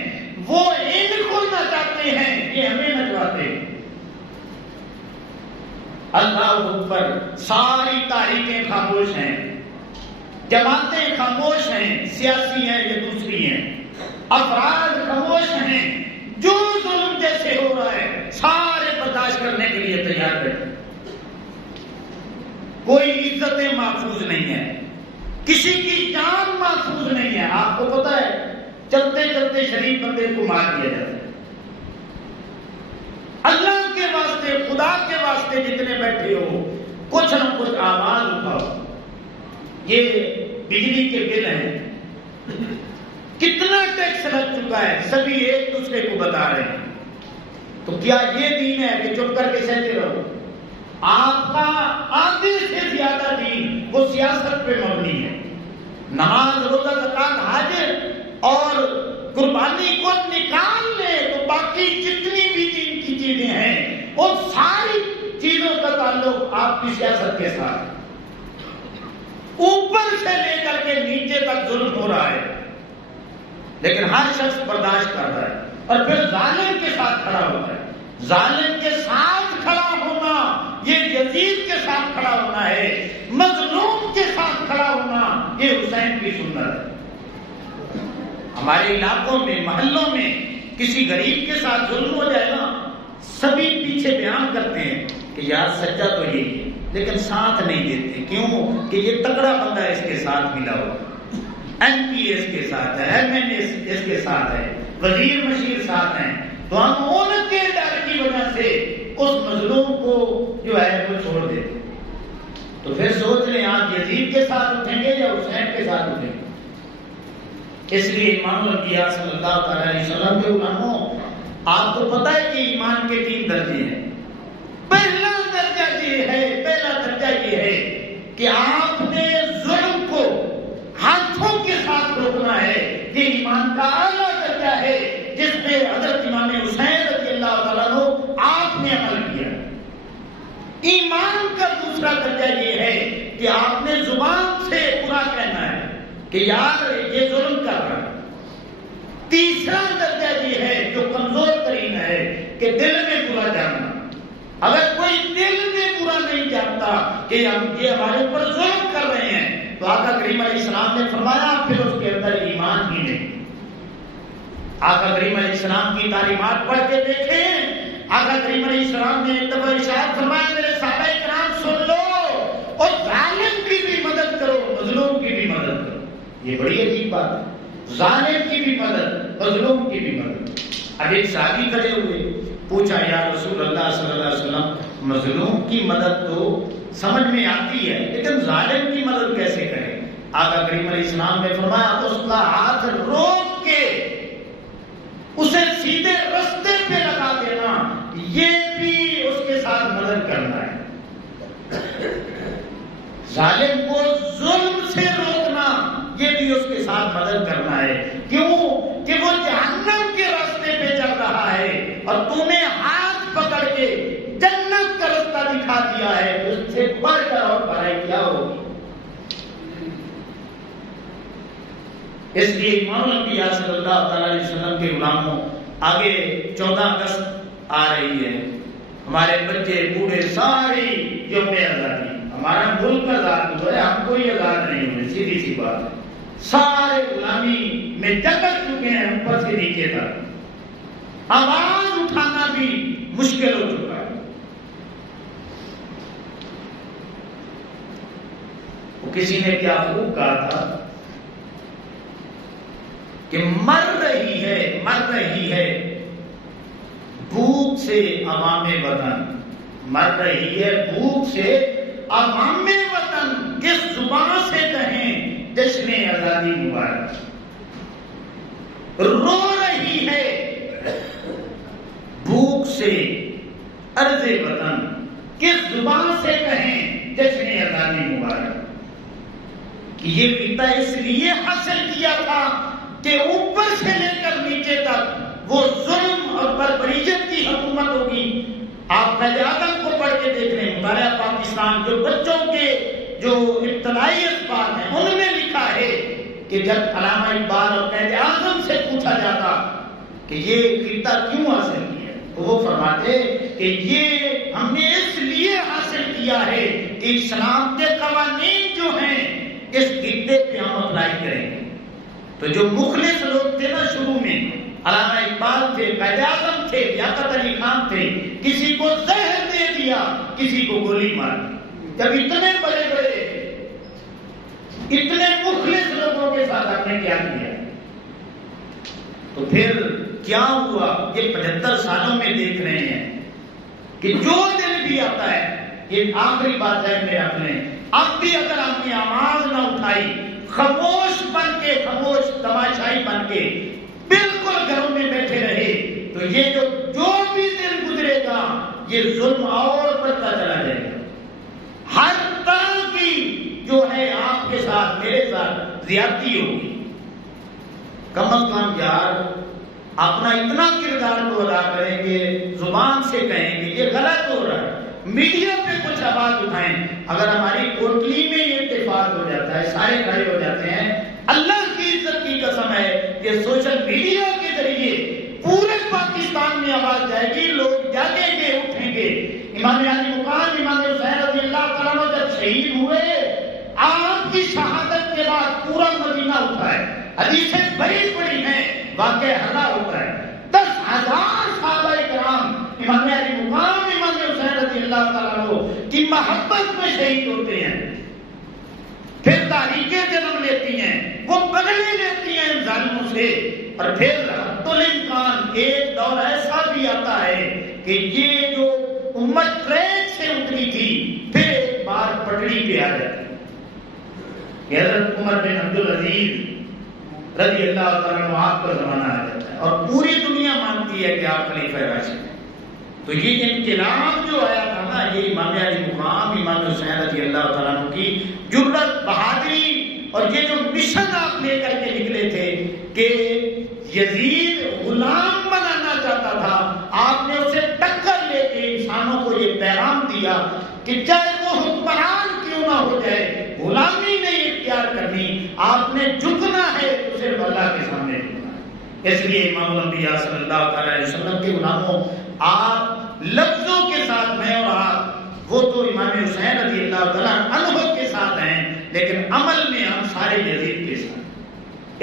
وہ ان کو نچاتے ہیں، یہ ہمیں نچواتے ہیں۔ اللہ اکبر، ساری تاریخیں خاموش ہیں، جماعتیں خاموش ہیں، سیاسی ہیں یا دوسری ہیں، افراد خاموش ہیں، جو ظلم جیسے ہو رہا ہے سارے برداشت کرنے کے لیے تیار ہیں۔ کوئی عزت محفوظ نہیں ہے، کسی کی جان محفوظ نہیں ہے۔ آپ کو پتا ہے چلتے چلتے شریف بندے کو مار دیا جاتا ہے۔ اللہ کے واسطے، خدا کے واسطے جتنے بیٹھے ہو کچھ نہ کچھ آواز اٹھاؤ۔ یہ بجلی کے بل ہیں، کتنا ٹیکس لگ چکا ہے، سبھی ایک دوسرے کو بتا رہے ہیں۔ تو کیا یہ دین ہے کہ چپ کر کے سہتے رہو؟ آپ کا آدھے سے زیادہ دین وہ سیاست پہ مبنی ہے۔ نماز، روزہ، زکات، حج اور قربانی کو نکال لے تو باقی جتنی بھی دین کی چیزیں ہیں ان ساری چیزوں کا تعلق آپ کی سیاست کے ساتھ، اوپر سے لے کر کے نیچے تک ظلم ہو رہا ہے، لیکن ہر شخص برداشت کر رہا ہے اور پھر ظالم کے ساتھ کھڑا ہوتا ہے۔ ظالم کے ساتھ کھڑا ہونا یہ یزید کے ساتھ کھڑا ہونا ہے، مظلوم کے ساتھ کھڑا ہونا یہ حسین کی سنت ہے۔ ہمارے علاقوں میں محلوں میں کسی غریب کے ساتھ ظلم ہو جائے نا، سبھی پیچھے بیان کرتے ہیں کہ یار سچا تو یہی ہے، لیکن ساتھ نہیں دیتے، کیوں کہ یہ تگڑا بندہ اس کے ساتھ ملا ہوا، ایم پی اس کے ساتھ ہے، ایم این اے اس کے ساتھ ہے، وزیر مشیر ساتھ ہیں، تو ہم ان کے ڈر کی وجہ سے اس مظلوم کو جو ہے وہ چھوڑ دیتے۔ تو پھر سوچ لیں آپ یزید کے ساتھ اٹھیں گے یا حسین کے ساتھ اٹھیں گے؟ اس لیے امام الانبیاء صلی اللہ علیہ وسلم کے علماء، آپ کو پتہ ہے کہ ایمان کے 3 درجے ہیں۔ پہلا درجہ یہ ہے کہ آپ نے ظلم کو ہاتھوں کے ساتھ روکنا ہے، یہ ایمان کا اعلیٰ درجہ ہے جس پہ حضرت امام حسین رضی اللہ تعالیٰ عنہ آپ نے عمل کیا۔ ایمان کا دوسرا درجہ یہ ہے کہ آپ نے زبان سے برا کہنا ہے کہ یار یہ ظلم کر رہا ہے۔ تیسرا درجہ یہ ہے جو کمزور ترین ہے کہ دل میں برا جاننا۔ اگر کوئی دل میں برا نہیں جانتا کہ یہ ہمارے اوپر ظلم کر رہے ہیں تو آقا کریم علیہ السلام نے فرمایا پھر اس کے اندر ایمان ہی نہیں۔ آقا کریم علیہ السلام کی تعلیمات پڑھ کے دیکھیں، آقا کریم علیہ السلام نے ایک دفعہ ارشاد فرمایا میرے صحابہ کرام سن لو، اور ظالم کی بھی مدد کرو مظلوم کی بھی مدد کرو۔ یہ بڑی عجیب بات ہے، ظالم کی بھی مدد مظلوم کی بھی مدد۔ اب ایک صحابی کھڑے ہوئے، پوچھا یا رسول اللہ صلی اللہ علیہ وسلم مظلوم کی مدد تو سمجھ میں آتی ہے لیکن ظالم کی مدد کیسے کریں؟ آقا کریم علیہ السلام نے فرمایا اس کا ہاتھ روک کے اسے سیدھے رستے پہ لگا دینا، یہ بھی اس کے ساتھ مدد کرنا ہے۔ ظالم کو ظلم سے روکنا یہ بھی اس کے ساتھ مدد کرنا ہے، کیوں کہ وہ جہنم کے راستے پہ چل رہا ہے اور تو نے ہاتھ پکڑ کے جنت کا رستہ دکھا دیا ہے، اس سے بڑھ کر اور بڑائی کیا ہوگی؟ اس لیے امام الانبیاء صلی اللہ تعالی علیہ وسلم کے غلاموں، آگے 14 اگست آ رہی ہے، ہمارے بچے بوڑھے ساری یوم آزادی، ہمارا ملک آزاد ہوا ہے، ہم کوئی آزاد نہیں ہوئے، سیدھی سی بات ہے، سارے غلامی میں جکڑ چکے ہیں اوپر سے نیچے تک، آواز اٹھانا بھی مشکل ہو چکا ہے۔ وہ کسی نے کیا خوب کہا تھا کہ مر رہی ہے بھوک سے عوام وطن، مر رہی ہے بھوک سے عوام وطن، کس زبان سے کہیں جشن آزادی مبارک، رو رہی ہے بھوک سے ارض وطن، کس زبان سے کہیں جشن آزادی مبارک۔ یہ خطہ اس لیے حاصل کیا تھا کہ اوپر سے لے کر نیچے تک وہ ظلم اور بربریت کی حکومت ہوگی۔ آپ قائد اعظم کو پڑھ کے دیکھ رہے ہیں، مطالعہ پاکستان جو بچوں کے جو ابتدائی اسباب ہیں ان میں لکھا ہے کہ جب علامہ اقبال اور قائد اعظم سے پوچھا جاتا کہ یہ خطہ کیوں حاصل کیا تو وہ فرماتے کہ یہ ہم نے اس لیے حاصل کیا ہے کہ اسلام کے قوانین جو ہیں اس خطے پہ ہم اپلائی کریں گے۔ تو جو مخلص لوگ تھے نا شروع میں، علامہ اقبال تھے، قائد اعظم تھے، لیاقت علی خان تھے، کسی کو زہر دے دیا، کسی کو گولی مار دی۔ جب اتنے بڑے اتنے مخلص لوگوں کے ساتھ آپ نے کیا کیا تو پھر کیا ہوا؟ یہ 75 سالوں میں دیکھ رہے ہیں کہ جو دن بھی آتا ہے، یہ آخری بات ہے میرے اپنے، اب بھی اگر ہم نے آواز نہ اٹھائی، خاموش بن کے، خاموش تماشائی بن کے بالکل گھروں میں بیٹھے رہے تو یہ جو بھی دن گزرے گا یہ ظلم اور بڑھتا چلا جائے گا۔ ہر طرح کی جو ہے آپ کے ساتھ میرے ساتھ زیادتی ہوگی۔ کم از کم یار اپنا اتنا کردار کو ادا کریں گے، زبان سے کہیں گے یہ غلط ہو رہا ہے، میڈیا پہ کچھ آواز اٹھائیں۔ اگر ہماری کوٹلی میں یہ اتفاق ہو جاتا ہے، سارے کھڑے ہو جاتے ہیں، اللہ کی عزت کی قسم ہے کہ سوشل میڈیا کے ذریعے پورے پاکستان میں آواز جائے گی، لوگ جاگیں گے اٹھیں گے. امام علی مقام امام حسین رضی اللہ تعالیٰ عنہ جب شہید ہوئے آپ کی شہادت کے بعد پورا مدینہ اٹھا ہے. حدیثیں بڑی بڑی ہیں, واقعہ ہلا ہوتا ہے. 10,000 صحابہ کرام امام علی مقام امام حسین رضی اللہ تعالیٰ عنہ کی محبت میں شہید ہوتے ہیں. پھر تاریخیں جنم لیتی ہیں, وہ بغلیں لیتی ہیں ان ظالموں سے. اور پھر حد الامکان ایک دور ایسا بھی آتا ہے کہ یہ جو امت ٹریک سے اتری تھی پھر ایک بار پٹڑی پہ آ جاتی. حضرت عمر بن عبدالعزیز رضی اللہ تعالیٰ عنہ آپ کا زمانہ آ جاتا ہے اور پوری دنیا مانتی ہے کہ آپ خلیفہ راشد ہیں. تو یہ انقلاب جو آیا تھا نا, یہ امام علی مقام امام حسین رضی اللہ تعالیٰ عنہ کی جرأت, بہادری اور یہ جو مشن آپ لے کر کے نکلے تھے کہ یزید غلام بنانا چاہتا تھا, آپ نے اسے ٹکر لے کے انسانوں کو یہ پیغام دیا کہ چاہے وہ حکمران کیوں نہ ہو جائے غلامی نہیں اختیار کرنی, آپ نے جھکنا ہے تو صرف اللہ کے سامنے جھکنا ہے. اس لیے امام الانبیاء صلی اللہ علیہ وسلم کے غلاموں, آپ لفظوں کے ساتھ میں اور آپ وہ تو امام حسین رضی اللہ تعالیٰ عنہ کے ساتھ ہیں, لیکن عمل میں ہم سارے یزید کے ساتھ.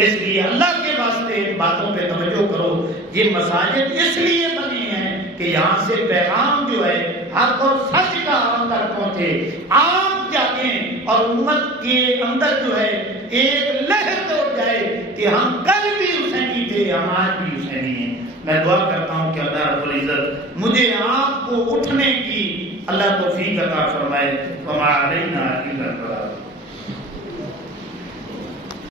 اس لیے اللہ کے واسطے ان باتوں پہ توجہ کرو. یہ مساجد اس لیے بنے ہیں کہ یہاں سے پیغام جو ہے حق اور سچ کا عام تک پہنچے, آپ جاگیں اور امت کے اندر جو ہے ایک لہر دوڑ جائے کہ ہم کل بھی حسینی تھے, ہم آج بھی حسینی ہیں. میں دعا کرتا ہوں کہ اللہ رب العزت مجھے آپ کو اٹھنے کی اللہ توفیق عطا فرمائے. وما علینا الا البلاغ.